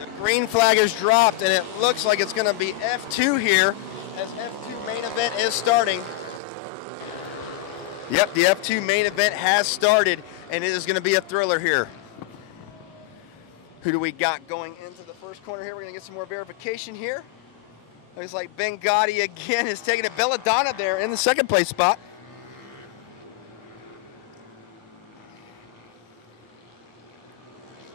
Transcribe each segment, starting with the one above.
The green flag is dropped, and it looks like it's going to be F2 here, as F2 main event is starting. Yep, the F2 main event has started, and it is going to be a thriller here. Who do we got going into the first corner here? We're going to get some more verification here. Looks like Ben Gotti again is taking it. Belladonna there in the second place spot.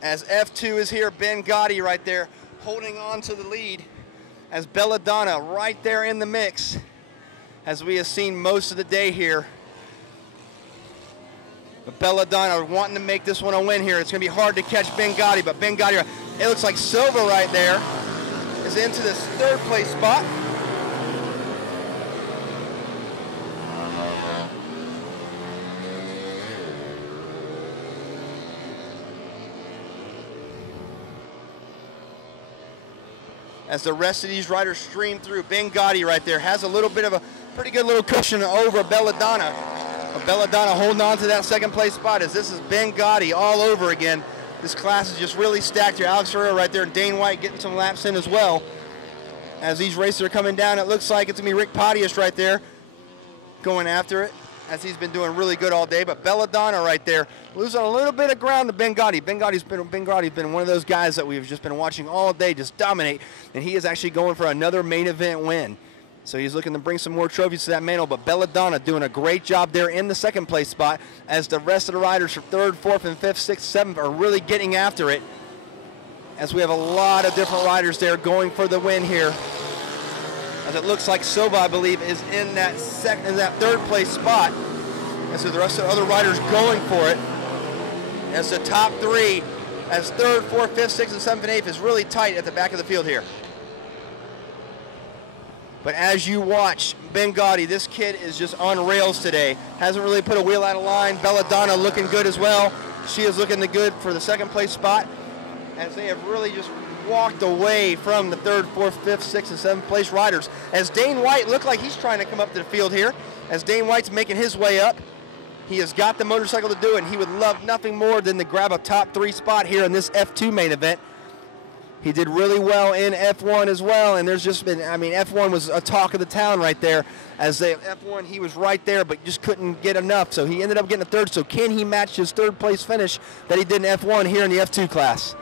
As F2 is here, Ben Gotti right there holding on to the lead, as Belladonna right there in the mix, as we have seen most of the day here. But Belladonna wanting to make this one a win here. It's going to be hard to catch Ben Gotti, but Ben Gotti, it looks like Silva right there is into this third place spot. As the rest of these riders stream through, Ben Gotti right there has a little bit of a pretty good little cushion over Belladonna. Belladonna holding on to that second place spot, as this is Ben Gotti all over again. This class is just really stacked here. Alex Herrera right there and Dane White getting some laps in as well. As these races are coming down, it looks like it's going to be Rick Podius right there going after it, as he's been doing really good all day. But Belladonna right there losing a little bit of ground to Ben Gotti. Ben Gotti's been one of those guys that we've just been watching all day just dominate, and he is actually going for another main event win. So he's looking to bring some more trophies to that mantle, but Belladonna doing a great job there in the second place spot, as the rest of the riders from third, fourth, and fifth, sixth, seventh are really getting after it, as we have a lot of different riders there going for the win here. As it looks like Silva, I believe, is in that third place spot, and so the rest of the other riders going for it. As the top three, as third, fourth, fifth, sixth, and seventh, and eighth is really tight at the back of the field here. But as you watch Ben Gotti, this kid is just on rails today. Hasn't really put a wheel out of line. Belladonna looking good as well. She is looking good for the second place spot, as they have really just walked away from the third, fourth, fifth, sixth, and seventh place riders. As Dane White looked like he's trying to come up to the field here, as Dane White's making his way up. He has got the motorcycle to do it, and he would love nothing more than to grab a top three spot here in this F2 main event. He did really well in F1 as well, and there's just been, I mean, F1 was a talk of the town right there. As F1, he was right there, but just couldn't get enough, so he ended up getting a third. So can he match his third place finish that he did in F1 here in the F2 class?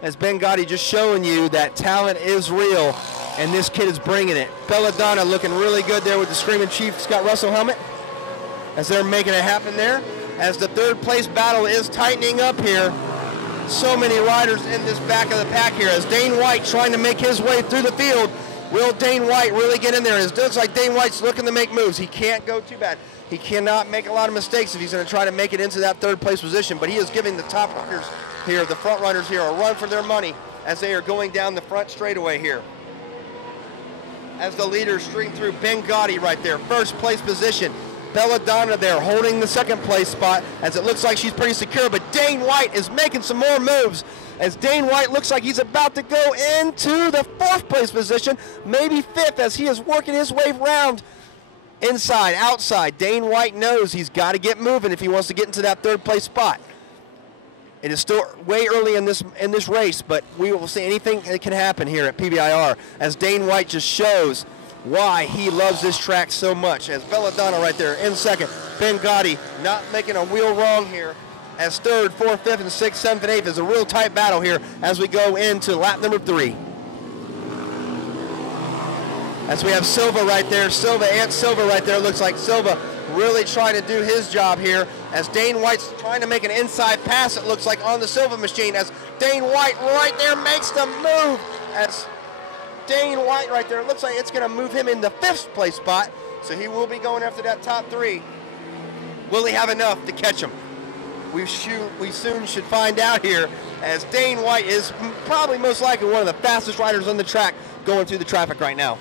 As Ben Gotti just showing you that talent is real, and this kid is bringing it. Belladonna looking really good there with the Screaming Chief Scott Russell helmet, as they're making it happen there. As the third place battle is tightening up here. So many riders in this back of the pack here, as Dane White trying to make his way through the field. Will Dane White really get in there? It looks like Dane White's looking to make moves. He can't go too bad. He cannot make a lot of mistakes if he's going to try to make it into that third place position, but he is giving the top runners here, the front runners here, a run for their money as they are going down the front straightaway here. As the leaders stream through, Ben Gotti right there, first place position. Belladonna there holding the second place spot, as it looks like she's pretty secure, but Dane White is making some more moves, as Dane White looks like he's about to go into the fourth place position, maybe fifth, as he is working his way around inside, outside. Dane White knows he's got to get moving if he wants to get into that third place spot. It is still way early in this race, but we will see anything that can happen here at PBIR, as Dane White just shows why he loves this track so much. As Belladonna right there in second, Ben Gotti not making a wheel wrong here, as third, fourth, fifth, and sixth, seventh, and eighth is a real tight battle here as we go into lap number 3. As we have Silva right there, Silva right there. Looks like Silva really trying to do his job here, as Dane White's trying to make an inside pass, it looks like, on the Silva machine, as Dane White right there makes the move, as Dane White right there, it looks like it's going to move him in the fifth place spot, so he will be going after that top 3. Will he have enough to catch him? We soon should find out here, as Dane White is probably most likely one of the fastest riders on the track going through the traffic right now.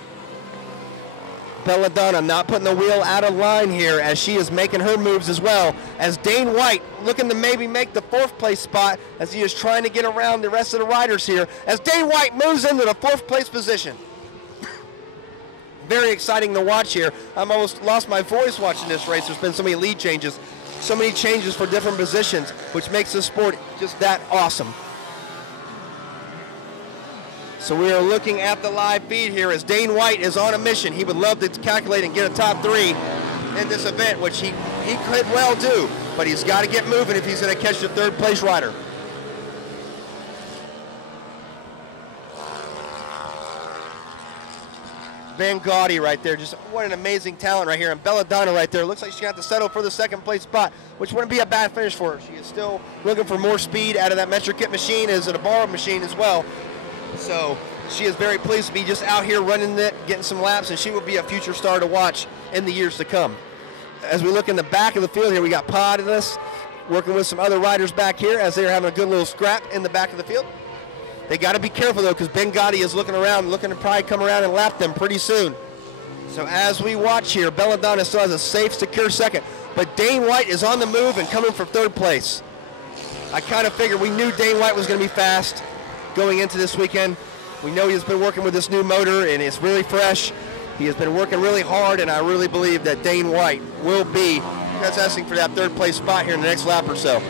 Belladonna not putting the wheel out of line here, as she is making her moves as well, as Dane White looking to maybe make the fourth place spot, as he is trying to get around the rest of the riders here, as Dane White moves into the fourth place position. Very exciting to watch here. I'm almost lost my voice watching this race. There's been so many lead changes, so many changes for different positions, which makes this sport just that awesome. So we are looking at the live feed here as Dane White is on a mission. He would love to calculate and get a top 3 in this event, which he could well do, but he's got to get moving if he's going to catch the 3rd place rider. Van Gaudy right there, just what an amazing talent right here. And Belladonna right there, looks like she got to settle for the 2nd place spot, which wouldn't be a bad finish for her. She is still looking for more speed out of that Metro Kit machine, as a borrowed machine as well. So she is very pleased to be just out here running it, getting some laps, and she will be a future star to watch in the years to come. As we look in the back of the field here, we got Podinus working with some other riders back here as they're having a good little scrap in the back of the field. They got to be careful though, because Ben Gotti is looking around, looking to probably come around and lap them pretty soon. So as we watch here, Belladonna still has a safe, secure 2nd, but Dane White is on the move and coming for 3rd place. I kind of figured, we knew Dane White was going to be fast going into this weekend. We know he's been working with this new motor and it's really fresh. He has been working really hard, and I really believe that Dane White will be contesting for that 3rd place spot here in the next lap or so.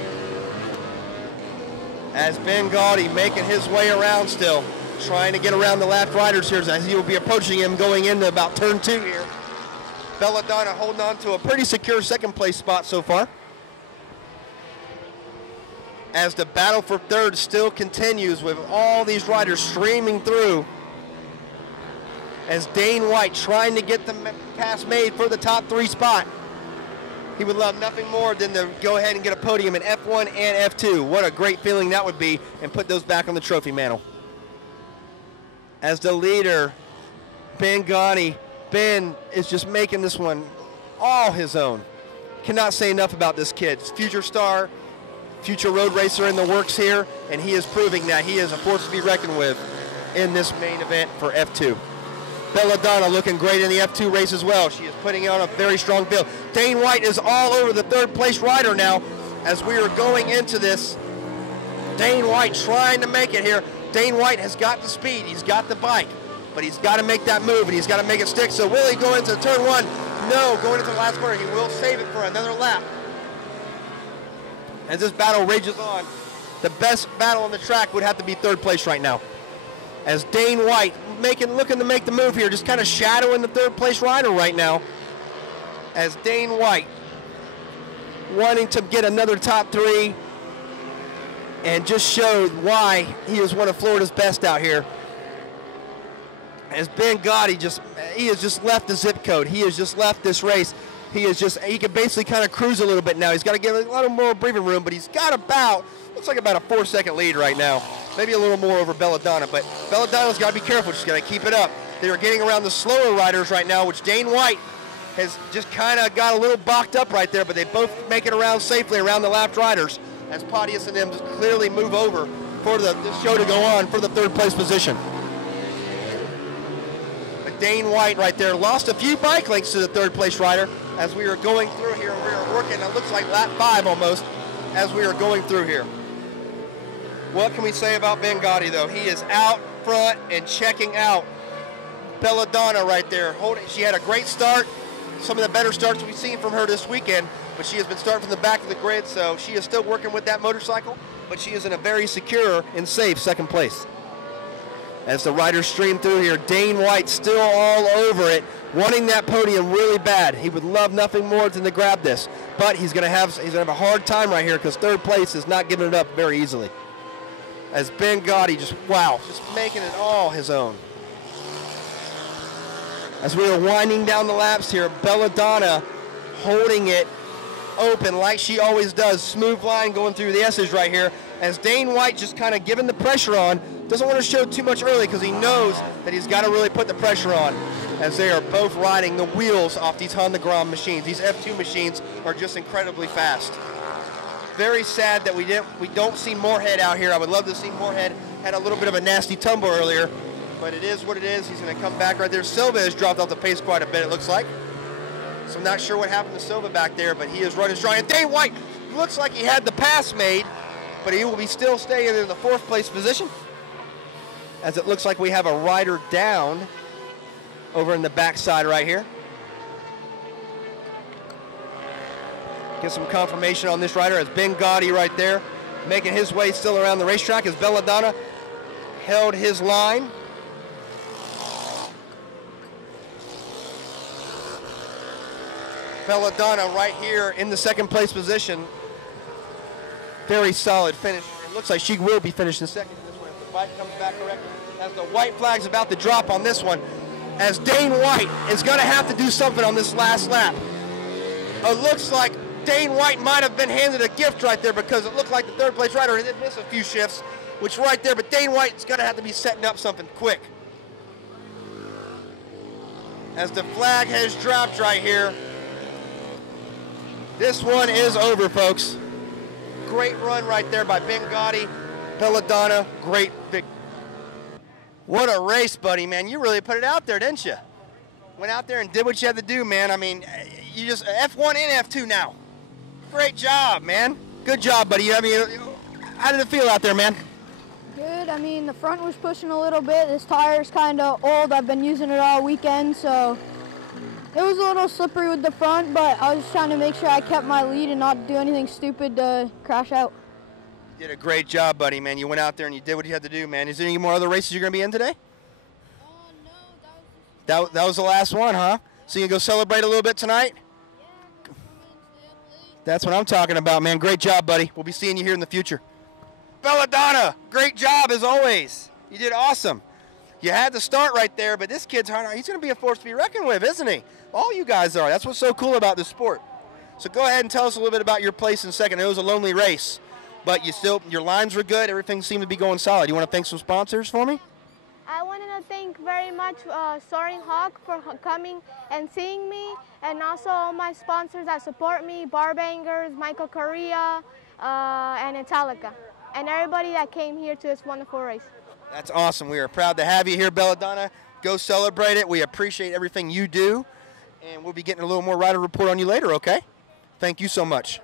As Ben Gaudy making his way around still, trying to get around the lap riders here as he will be approaching him going into about turn 2 here. Belladonna holding on to a pretty secure 2nd place spot so far. As the battle for 3rd still continues with all these riders streaming through. As Dane White trying to get the pass made for the top 3 spot. He would love nothing more than to go ahead and get a podium in F1 and F2. What a great feeling that would be, and put those back on the trophy mantle. As the leader, Ben Gaudy, Ben is just making this one all his own. Cannot say enough about this kid. Future star, future road racer in the works here, and he is proving that he is a force to be reckoned with in this main event for F2. Belladonna looking great in the F2 race as well. She is putting on a very strong field. Dane White is all over the 3rd place rider now as we are going into this. Dane White trying to make it here. Dane White has got the speed, he's got the bike, but he's got to make that move and he's got to make it stick. So will he go into turn 1? No, going into the last corner. He will save it for another lap. As this battle rages on, the best battle on the track would have to be 3rd place right now. As Dane White looking to make the move here, just kind of shadowing the 3rd place rider right now. As Dane White wanting to get another top 3 and just showed why he is one of Florida's best out here. As Ben Gaudy he has just left the zip code. He has just left this race. He can basically kind of cruise a little bit now. He's got to give a lot more breathing room, but he's got looks like about a 4-second lead right now. Maybe a little more over Belladonna, but Belladonna's got to be careful. She's got to keep it up. They are getting around the slower riders right now, which Dane White has just kind of got a little balked up right there, but they both make it around safely around the lapped riders as Pontius and them just clearly move over for the show to go on for the 3rd place position. But Dane White right there lost a few bike lengths to the 3rd place rider as we are going through here. We are working, it looks like lap 5 almost, as we are going through here. What can we say about Ben Gaudy though? He is out front and checking out Belladonna right there. She had a great start, some of the better starts we've seen from her this weekend, but she has been starting from the back of the grid, so she is still working with that motorcycle, but she is in a very secure and safe 2nd place. As the riders stream through here, Dane White still all over it, wanting that podium really bad. He would love nothing more than to grab this, but he's gonna have a hard time right here because 3rd place is not giving it up very easily. As Ben Gaudy just making it all his own. As we are winding down the laps here, Belladonna holding it open like she always does. Smooth line going through the S's right here. As Dane White just kind of giving the pressure on. Doesn't want to show too much early because he knows that he's got to really put the pressure on as they are both riding the wheels off these Honda Grom machines. These F2 machines are just incredibly fast. Very sad that we don't see Moorhead out here. I would love to see Moorhead. Had a little bit of a nasty tumble earlier, but it is what it is. He's going to come back right there. Silva has dropped off the pace quite a bit, it looks like. So I'm not sure what happened to Silva back there, but he is running strong. And Dane White looks like he had the pass made, but he will be still staying in the 4th place position, as it looks like we have a rider down over in the backside right here. Get some confirmation on this rider as Ben Gaudy right there making his way still around the racetrack as Belladonna held his line Belladonna right here in the second place position. Very solid finish. It looks like she will be finishing second this one if the bike comes back correctly. As the white flag's about to drop on this one, as Dane White is going to have to do something on this last lap. It looks like Dane White might have been handed a gift right there, because it looked like the third place rider did miss a few shifts, which right there, but Dane White is going to have to be setting up something quick. As the flag has dropped right here, this one is over, folks. Great run right there by Benghazi, Belladonna, great victory. What a race, buddy, man. You really put it out there, didn't you? Went out there and did what you had to do, man. I mean, you just F1 and F2 now. Great job, man. Good job, buddy. I mean, how did it feel out there, man? Good. I mean, the front was pushing a little bit. This tire's kind of old. I've been using it all weekend, so it was a little slippery with the front, but I was just trying to make sure I kept my lead and not do anything stupid to crash out. You did a great job, buddy, man. You went out there and you did what you had to do, man. Is there any more other races you're going to be in today? No, that was the last one, huh? So you can go celebrate a little bit tonight? Yeah. That's what I'm talking about, man. Great job, buddy. We'll be seeing you here in the future. Belladonna, great job as always. You did awesome. You had to start right there, but this kid's hard. He's going to be a force to be reckoned with, isn't he? All you guys are. That's what's so cool about this sport. So go ahead and tell us a little bit about your place in second. It was a lonely race, but your lines were good. Everything seemed to be going solid. You want to thank some sponsors for me? I wanted to thank very much Soaring Hawk for coming and seeing me, and also all my sponsors that support me, Barbangers, Michael Correa, and Italica, and everybody that came here to this wonderful race. That's awesome. We are proud to have you here, Belladonna. Go celebrate it. We appreciate everything you do, and we'll be getting a little more rider report on you later, okay? Thank you so much.